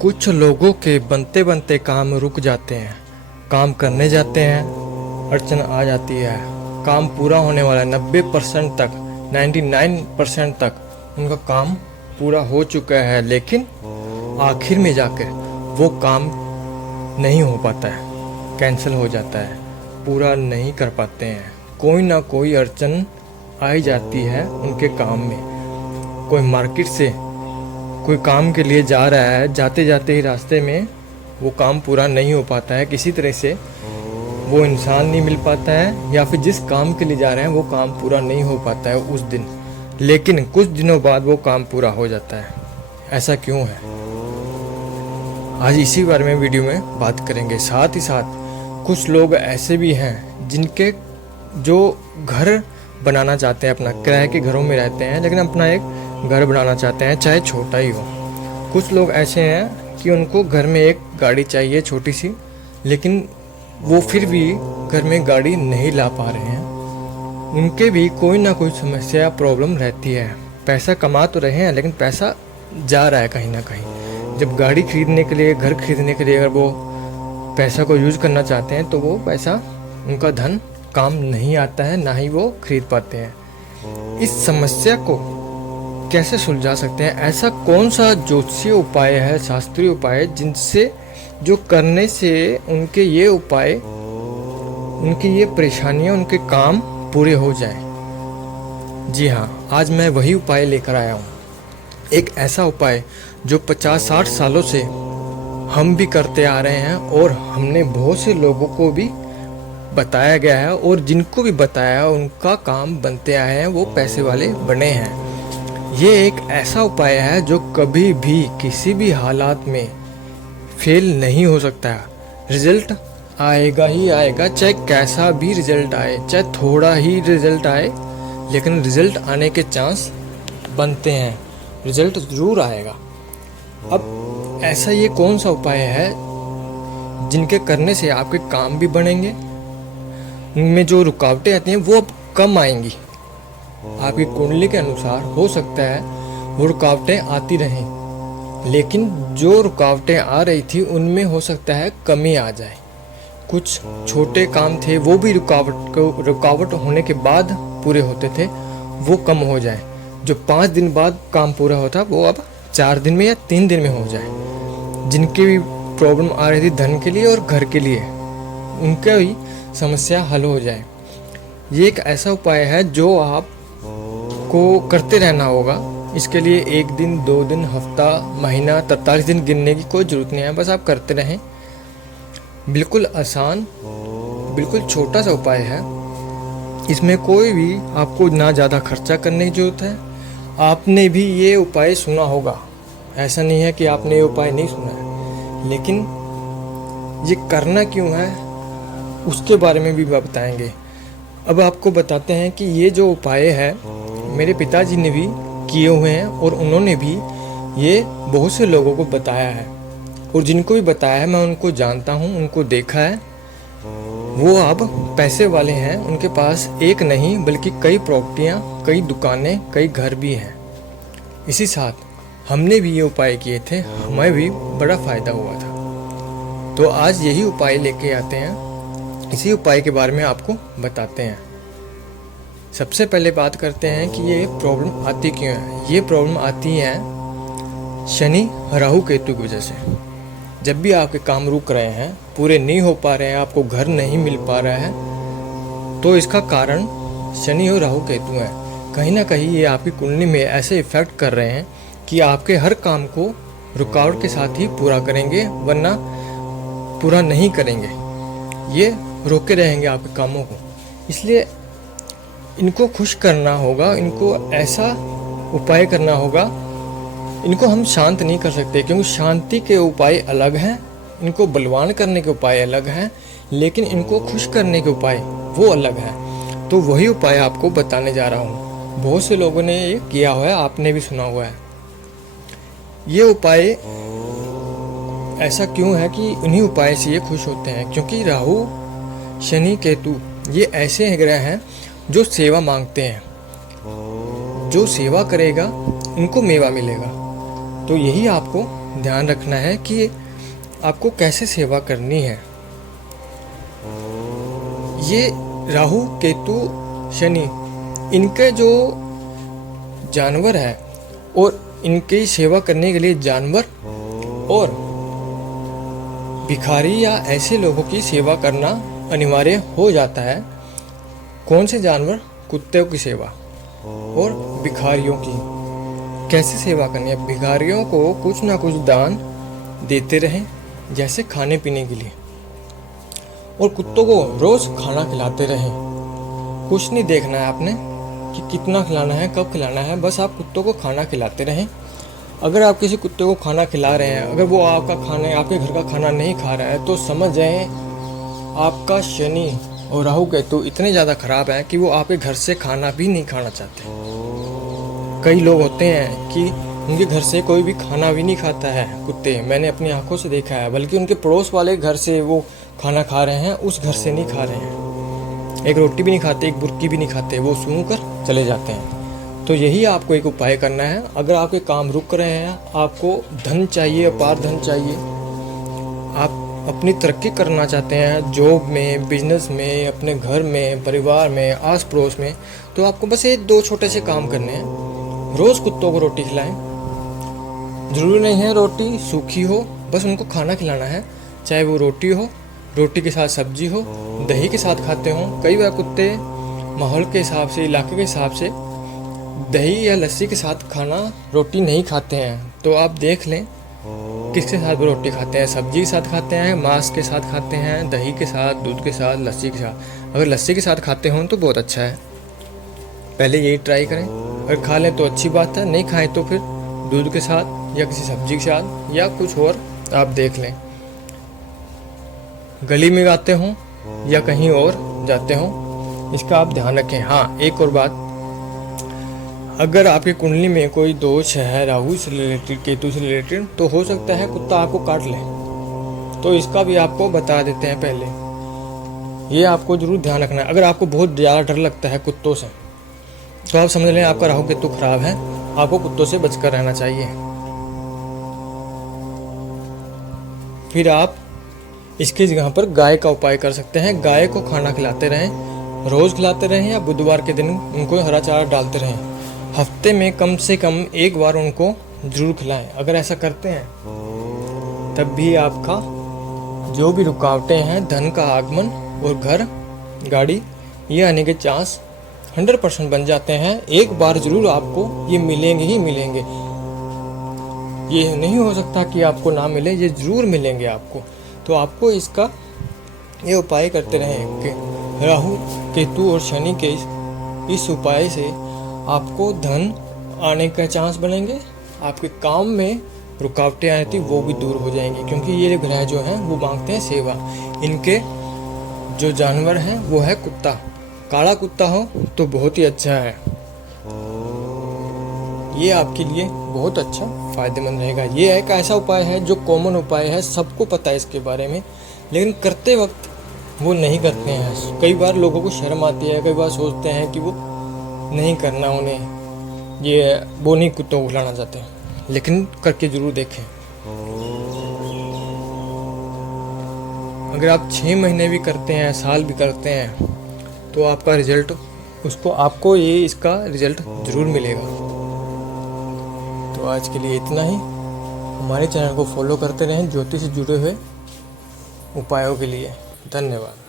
कुछ लोगों के बनते बनते काम रुक जाते हैं। काम करने जाते हैं, अड़चन आ जाती है। काम पूरा होने वाला है 90% तक, 99% तक उनका काम पूरा हो चुका है, लेकिन आखिर में जाकर वो काम नहीं हो पाता है, कैंसिल हो जाता है, पूरा नहीं कर पाते हैं। कोई ना कोई अड़चन आई जाती है उनके काम में। कोई मार्केट से कोई काम के लिए जा रहा है, जाते जाते ही रास्ते में वो काम पूरा नहीं हो पाता है, किसी तरह से वो इंसान नहीं मिल पाता है, या फिर जिस काम के लिए जा रहे हैं वो काम पूरा नहीं हो पाता है उस दिन, लेकिन कुछ दिनों बाद वो काम पूरा हो जाता है। ऐसा क्यों है? आज इसी बारे में वीडियो में बात करेंगे। साथ ही साथ कुछ लोग ऐसे भी हैं जिनके जो घर बनाना चाहते हैं, अपना किराए के घरों में रहते हैं, लेकिन अपना एक घर बनाना चाहते हैं, चाहे छोटा ही हो। कुछ लोग ऐसे हैं कि उनको घर में एक गाड़ी चाहिए छोटी सी, लेकिन वो फिर भी घर में गाड़ी नहीं ला पा रहे हैं। उनके भी कोई ना कोई समस्या, प्रॉब्लम रहती है। पैसा कमा तो रहे हैं, लेकिन पैसा जा रहा है कहीं ना कहीं। जब गाड़ी खरीदने के लिए, घर खरीदने के लिए अगर वो पैसा को यूज़ करना चाहते हैं, तो वो पैसा, उनका धन काम नहीं आता है, ना ही वो खरीद पाते हैं। इस समस्या को कैसे सुलझा सकते हैं? ऐसा कौन सा ज्योतिषीय उपाय है, शास्त्रीय उपाय, जिनसे, जो करने से उनके ये उपाय, उनकी ये परेशानियां, उनके काम पूरे हो जाएं? जी हाँ, आज मैं वही उपाय लेकर आया हूँ। एक ऐसा उपाय जो 50-60 सालों से हम भी करते आ रहे हैं, और हमने बहुत से लोगों को भी बताया गया है, और जिनको भी बताया उनका काम बनते आए हैं, वो पैसे वाले बने हैं। ये एक ऐसा उपाय है जो कभी भी किसी भी हालात में फेल नहीं हो सकता है। रिजल्ट आएगा ही आएगा, चाहे कैसा भी रिजल्ट आए, चाहे थोड़ा ही रिजल्ट आए, लेकिन रिजल्ट आने के चांस बनते हैं, रिजल्ट ज़रूर आएगा। अब ऐसा ये कौन सा उपाय है जिनके करने से आपके काम भी बढ़ेंगे, उनमें जो रुकावटें आती हैं वो अब कम आएंगी। आपकी कुंडली के अनुसार हो सकता है वो रुकावटें आती रहें, लेकिन जो रुकावटें आ रही थी उनमें हो सकता है कमी आ जाए। कुछ छोटे काम थे, वो भी रुकावट होने के बाद पूरे होते थे, वो कम हो जाए। जो 5 दिन बाद काम पूरा होता, वो अब 4 दिन में या 3 दिन में हो जाए। जिनकी भी प्रॉब्लम आ रही थी धन के लिए और घर के लिए, उनका भी समस्या हल हो जाए। ये एक ऐसा उपाय है जो आप को करते रहना होगा। इसके लिए 1 दिन, 2 दिन, हफ्ता, महीना, 43 दिन गिनने की कोई ज़रूरत नहीं है, बस आप करते रहें। बिल्कुल आसान, बिल्कुल छोटा सा उपाय है। इसमें कोई भी आपको ना ज़्यादा खर्चा करने की ज़रूरत है। आपने भी ये उपाय सुना होगा, ऐसा नहीं है कि आपने ये उपाय नहीं सुना है, लेकिन ये करना क्यों है उसके बारे में भी बताएंगे। अब आपको बताते हैं कि ये जो उपाय है मेरे पिताजी ने भी किए हुए हैं, और उन्होंने भी ये बहुत से लोगों को बताया है, और जिनको भी बताया है मैं उनको जानता हूँ, उनको देखा है। वो अब पैसे वाले हैं, उनके पास एक नहीं बल्कि कई प्रॉपर्टियाँ, कई दुकानें, कई घर भी हैं। इसी साथ हमने भी ये उपाय किए थे, हमें भी बड़ा फ़ायदा हुआ था। तो आज यही उपाय लेके आते हैं, इसी उपाय के बारे में आपको बताते हैं। सबसे पहले बात करते हैं कि ये प्रॉब्लम आती क्यों है। ये प्रॉब्लम आती है शनि, राहु, केतु की वजह से। जब भी आपके काम रुक रहे हैं, पूरे नहीं हो पा रहे हैं, आपको घर नहीं मिल पा रहा है, तो इसका कारण शनि और राहु केतु है। कहीं ना कहीं ये आपकी कुंडली में ऐसे इफेक्ट कर रहे हैं कि आपके हर काम को रुकावट के साथ ही पूरा करेंगे, वरना पूरा नहीं करेंगे। ये रोके रहेंगे आपके कामों को। इसलिए इनको खुश करना होगा, इनको ऐसा उपाय करना होगा। इनको हम शांत नहीं कर सकते, क्योंकि शांति के उपाय अलग हैं, इनको बलवान करने के उपाय अलग हैं, लेकिन इनको खुश करने के उपाय वो अलग हैं। तो वही उपाय आपको बताने जा रहा हूँ। बहुत से लोगों ने ये किया हुआ है, आपने भी सुना हुआ है। ये उपाय ऐसा क्यों है कि उन्हीं उपाय से ये खुश होते हैं? क्योंकि राहु, शनि, केतु ये ऐसे ग्रह हैं जो सेवा मांगते हैं। जो सेवा करेगा उनको मेवा मिलेगा। तो यही आपको ध्यान रखना है कि आपको कैसे सेवा करनी है। ये राहु, केतु, शनि, इनके जो जानवर है और इनकी सेवा करने के लिए जानवर और भिखारी या ऐसे लोगों की सेवा करना अनिवार्य हो जाता है। कौन से जानवर? कुत्तों की सेवा और भिखारियों की। कैसे सेवा करनी है? भिखारियों को कुछ ना कुछ दान देते रहें, जैसे खाने पीने के लिए, और कुत्तों को रोज खाना खिलाते रहें। कुछ नहीं देखना है आपने कि कितना खिलाना है, कब खिलाना है, बस आप कुत्तों को खाना खिलाते रहें। अगर आप किसी कुत्ते को खाना खिला रहे हैं, अगर वो आपका खाना, आपके घर का खाना नहीं खा रहा है, तो समझ जाएं आपका शनि और राहु केतु इतने ज़्यादा खराब है कि वो आपके घर से खाना भी नहीं खाना चाहते। कई लोग होते हैं कि उनके घर से कोई भी खाना भी नहीं खाता है कुत्ते, मैंने अपनी आंखों से देखा है, बल्कि उनके पड़ोस वाले घर से वो खाना खा रहे हैं, उस घर से नहीं खा रहे हैं। एक रोटी भी नहीं खाते, एक बुर्की भी नहीं खाते, वो सूंघ कर चले जाते हैं। तो यही आपको एक उपाय करना है। अगर आपके काम रुक रहे हैं, आपको धन चाहिए, अपार धन चाहिए, आप अपनी तरक्की करना चाहते हैं जॉब में, बिजनेस में, अपने घर में, परिवार में, आस पड़ोस में, तो आपको बस ये 2 छोटे से काम करने हैं। रोज़ कुत्तों को रोटी खिलाएं। ज़रूरी नहीं है रोटी सूखी हो, बस उनको खाना खिलाना है, चाहे वो रोटी हो, रोटी के साथ सब्जी हो, दही के साथ खाते हो। कई बार कुत्ते माहौल के हिसाब से, इलाके के हिसाब से दही या लस्सी के साथ खाना, रोटी नहीं खाते हैं। तो आप देख लें किसके साथ वो रोटी खाते हैं। सब्जी के साथ खाते हैं, मांस के साथ खाते हैं, दही के साथ, दूध के साथ, लस्सी के साथ। अगर लस्सी के साथ खाते हों तो बहुत अच्छा है, पहले यही ट्राई करें। अगर खा लें तो अच्छी बात है, नहीं खाएं तो फिर दूध के साथ या किसी सब्जी के साथ या कुछ और आप देख लें। गली में जाते हों या कहीं और जाते हों, इसका आप ध्यान रखें। हाँ, एक और बात, अगर आपकी कुंडली में कोई दोष है राहु से रिलेटेड, केतु से रिलेटेड, तो हो सकता है कुत्ता आपको काट ले, तो इसका भी आपको बता देते हैं पहले। ये आपको जरूर ध्यान रखना है। अगर आपको बहुत ज़्यादा डर लगता है कुत्तों से, तो आप समझ लें आपका राहु केतु खराब है, आपको कुत्तों से बचकर रहना चाहिए। फिर आप इसकी जगह पर गाय का उपाय कर सकते हैं। गाय को खाना खिलाते रहें, रोज़ खिलाते रहें या बुधवार के दिन उनको हरा चारा डालते रहें। हफ्ते में कम से कम एक बार उनको जरूर खिलाएं। अगर ऐसा करते हैं तब भी आपका जो भी रुकावटें हैं, धन का आगमन और घर, गाड़ी, ये आने के चांस 100% बन जाते हैं। एक बार जरूर आपको ये मिलेंगे ही मिलेंगे। ये नहीं हो सकता कि आपको ना मिले, ये जरूर मिलेंगे आपको। तो आपको इसका ये उपाय करते रहें कि राहु, केतु और शनि के इस उपाय से आपको धन आने का चांस बनेंगे। आपके काम में रुकावटें आई थी वो भी दूर हो जाएंगी, क्योंकि ये ग्रह जो हैं वो मांगते हैं सेवा। इनके जो जानवर हैं वो है कुत्ता। काला कुत्ता हो तो बहुत ही अच्छा है, ये आपके लिए बहुत अच्छा फायदेमंद रहेगा। ये एक ऐसा उपाय है जो कॉमन उपाय है, सबको पता है इसके बारे में, लेकिन करते वक्त वो नहीं करते हैं। कई बार लोगों को शर्म आती है, कई बार सोचते हैं कि वो नहीं करना, उन्हें ये वो नहीं कुत्तों को खिलाना चाहते, लेकिन करके ज़रूर देखें। अगर आप 6 महीने भी करते हैं, साल भी करते हैं, तो आपका रिजल्ट आपको ये इसका रिजल्ट ज़रूर मिलेगा। तो आज के लिए इतना ही। हमारे चैनल को फॉलो करते रहें ज्योतिष से जुड़े हुए उपायों के लिए। धन्यवाद।